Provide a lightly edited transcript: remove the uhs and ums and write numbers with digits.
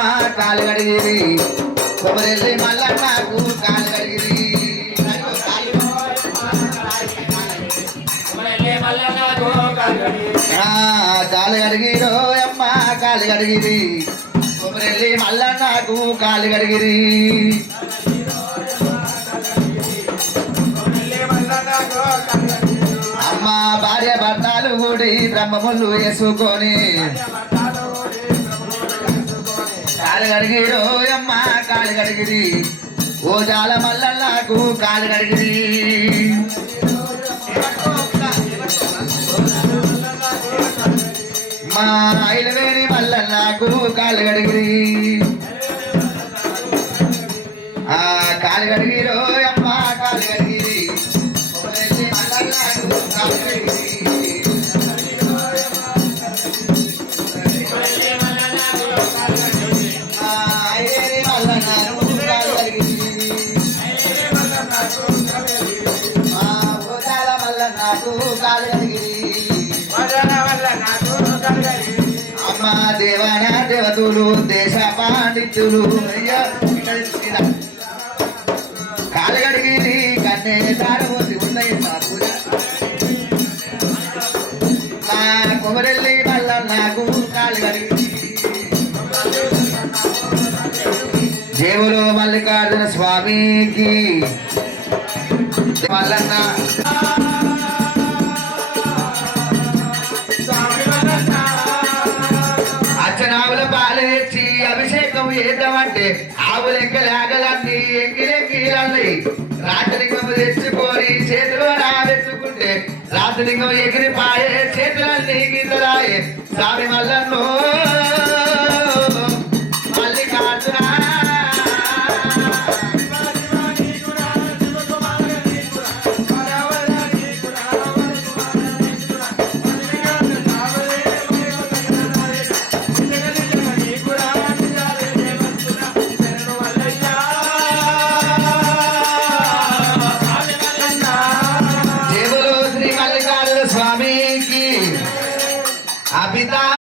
అమ్మ కాలు కడిగిరి కొబ్బరెల్లి మల్లన్నకు కాలు కడిగిరి కాలు కడిగిరో అమ్మ కాలు కడిగిరి కొబ్బరెల్లి మల్లన్నకు కాలు కడిగిరి అమ్మ భార్య భర్తలు కూడి బ్రహ్మములు వేసుకొని కాలు కడిగిరో అమ్మ కాలు కడిగిరి ఓజాల మల్లన్నకు కాలు కడిగిరి మా ఐలవేని మల్లన్నకు కాలు కడిగిరి ఆ కాలు కడిగిరో అమ్మ కాలు కడిగిరి మల్లన్నకు కాలు కడిగిరి అమ్మ దేవాన దేవతలు దేశ పాండితులు కాలు కడిగిరి కన్నే తారబోసి ఉన్నాయి సాధుల మా కొమరెల్లి మల్ల నాకు కాలు కడిగిరి జేబులో మల్లికార్జున స్వామికి మల్లన్న అచ్చనావుల పాలు తెచ్చి అభిషేకం చేద్దామంటే ఆవులు ఎంకలేగలన్నీ ఎంగిలెంగిలన్నాయి రాజలింగం తెచ్చుకొని చేతిలో రాబెట్టుకుంటే రాజలింగం ఎగిరిపాయే చేతులన్నీ గిద్దరాయే స్వామి మల్లన్నో